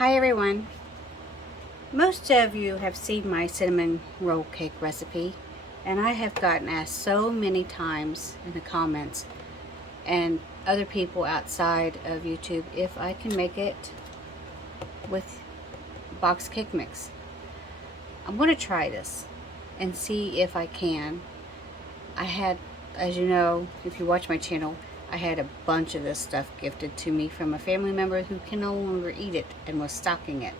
Hi everyone. Most of you have seen my cinnamon roll cake recipe, and I have gotten asked so many times in the comments and other people outside of YouTube if I can make it with box cake mix. I'm going to try this and see if I can. I had, as you know, if you watch my channel, I had a bunch of this stuff gifted to me from a family member who can no longer eat it and was stocking it.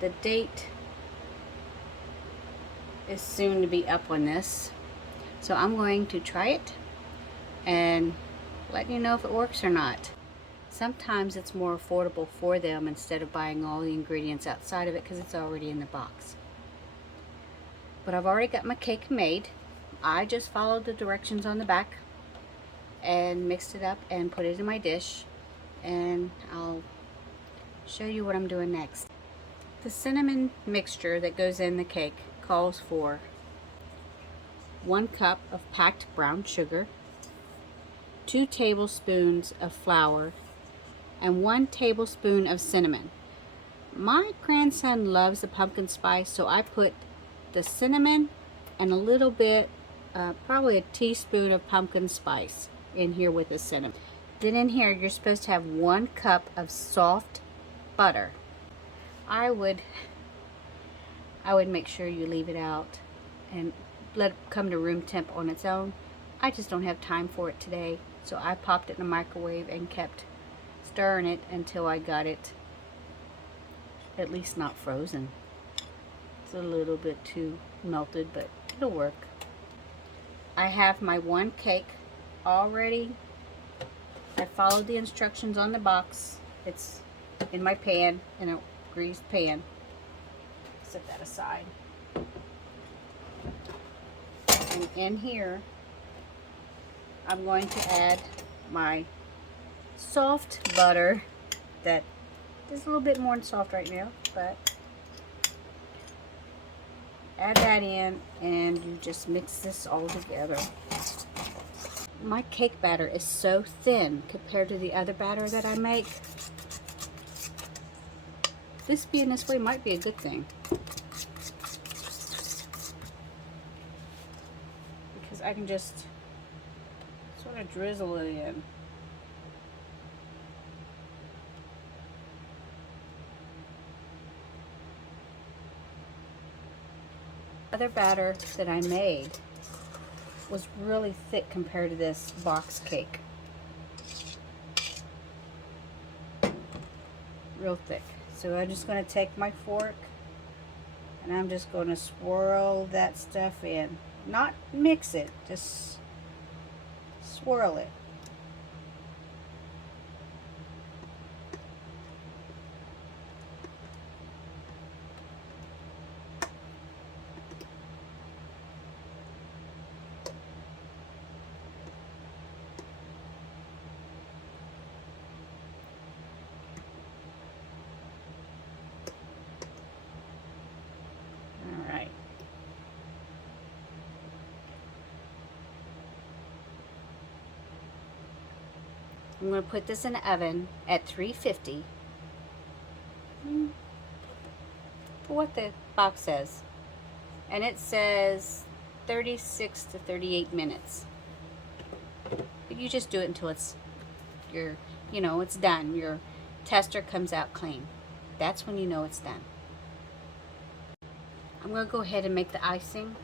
The date is soon to be up on this, so I'm going to try it and let you know if it works or not. Sometimes it's more affordable for them instead of buying all the ingredients outside of it because it's already in the box. But I've already got my cake made. I just followed the directions on the back and mixed it up and put it in my dish, and I'll show you what I'm doing next. The cinnamon mixture that goes in the cake calls for 1 cup of packed brown sugar, 2 tablespoons of flour, and 1 tablespoon of cinnamon. My grandson loves the pumpkin spice, so I put the cinnamon and a little bit, probably a teaspoon of pumpkin spice in here with the cinnamon. Then in here you're supposed to have 1 cup of soft butter. I would make sure you leave it out and let it come to room temp on its own. I just don't have time for it today, so I popped it in the microwave and kept stirring it until I got it at least not frozen. It's a little bit too melted, but it'll work. I have my 1 cake all ready. I followed the instructions on the box. It's in my pan, in a greased pan. Set that aside. And in here, I'm going to add my soft butter that is a little bit more than soft right now, but add that in and you just mix this all together. My cake batter is so thin compared to the other batter that I make. This being this way might be a good thing, because I can just sort of drizzle it in. Other batter that I made was really thick compared to this box cake. Real thick. So I'm just going to take my fork and I'm just going to swirl that stuff in. Not mix it, just swirl it. I'm going to put this in the oven at 350 for what the box says, and it says 36 to 38 minutes. But you just do it until it's it's done. Your tester comes out clean. That's when you know it's done. I'm going to go ahead and make the icing,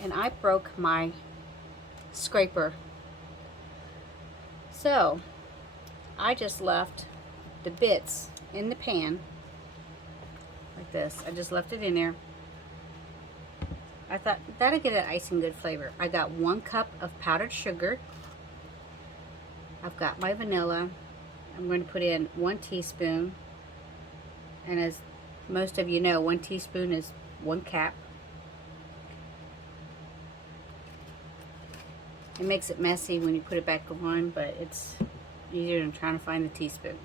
and I broke my scraper. So I just left the bits in the pan like this. I just left it in there. I thought that'll give that icing good flavor. I got 1 cup of powdered sugar. I've got my vanilla. I'm going to put in 1 teaspoon. And as most of you know, 1 teaspoon is 1 cap. It makes it messy when you put it back on, but it's easier than trying to find the teaspoon.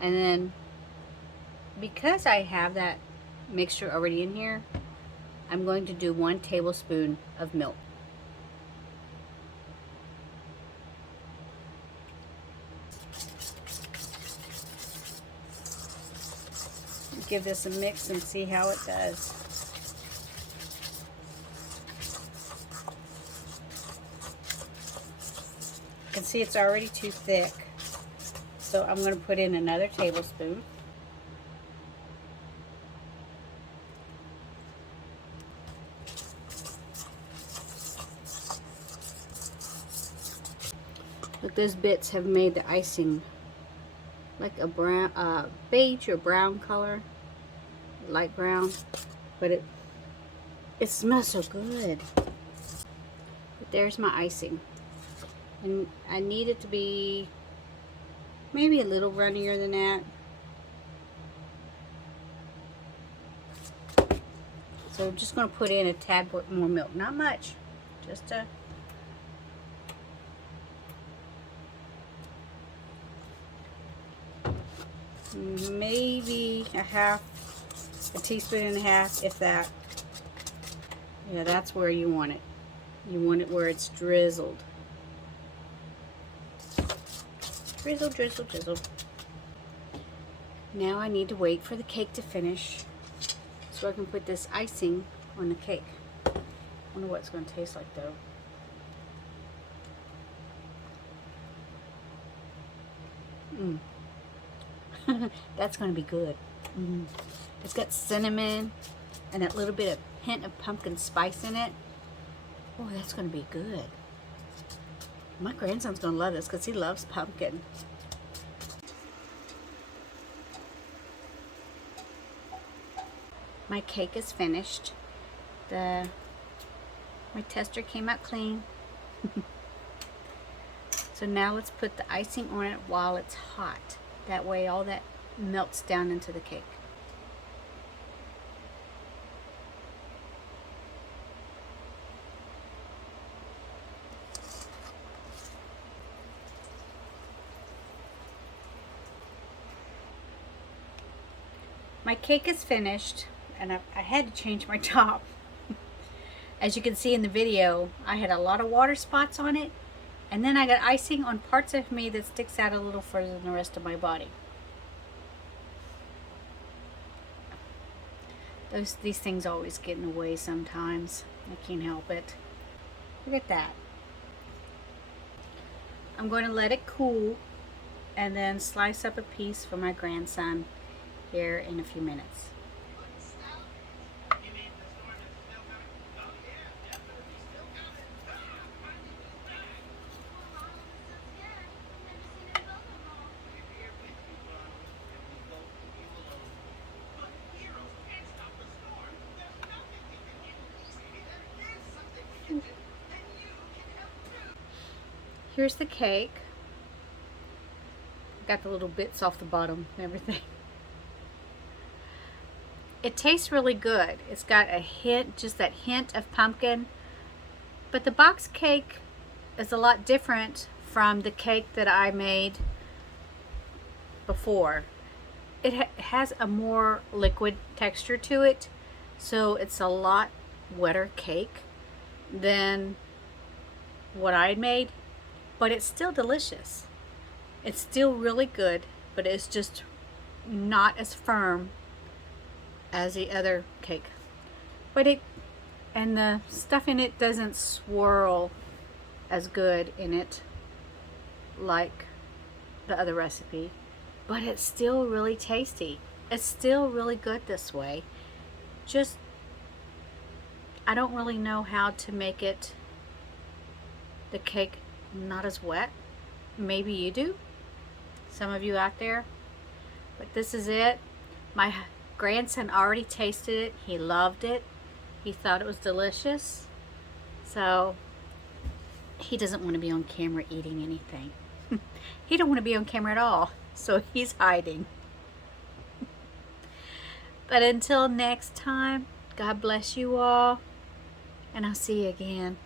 And then, because I have that mixture already in here, I'm going to do 1 tablespoon of milk. give this a mix and see how it does. You can see it's already too thick. So I'm going to put in another tablespoon. Look, those bits have made the icing like a brown, beige or brown color, light brown, but it smells so good. But there's my icing, and I need it to be maybe a little runnier than that. So I'm just going to put in a tad more milk, not much, just a maybe a teaspoon and a half, if that. Yeah, that's where you want it. You want it where it's drizzled. Drizzle, drizzle, drizzle. Now I need to wait for the cake to finish so I can put this icing on the cake. I wonder what it's going to taste like though. That's going to be good. It's got cinnamon and that little bit of hint of pumpkin spice in it. Oh, that's going to be good. My grandson's going to love this because he loves pumpkin. My cake is finished. My tester came out clean. So now let's put the icing on it while it's hot. That way all that melts down into the cake. My cake is finished, and I had to change my top. As you can see in the video, I had a lot of water spots on it, and then I got icing on parts of me that sticks out a little further than the rest of my body. These things always get in the way sometimes. I can't help it. Look at that. I'm going to let it cool and then slice up a piece for my grandson here in a few minutes. Here's the cake. Got the little bits off the bottom and everything. It tastes really good. It's got a hint, just that hint of pumpkin. But the box cake is a lot different from the cake that I made before. It has a more liquid texture to it, so it's a lot wetter cake than what I had made. But it's still delicious. It's still really good, but it's just not as firm as the other cake. But and the stuff in it doesn't swirl as good in it like the other recipe. But it's still really tasty. It's still really good this way. Just, I don't really know how to make it, the cake, not as wet. Maybe you do, some of you out there. But this is it. My grandson already tasted it. He loved it. He thought it was delicious. So he doesn't want to be on camera eating anything. He don't want to be on camera at all, so he's hiding. But until next time, God bless you all, and I'll see you again.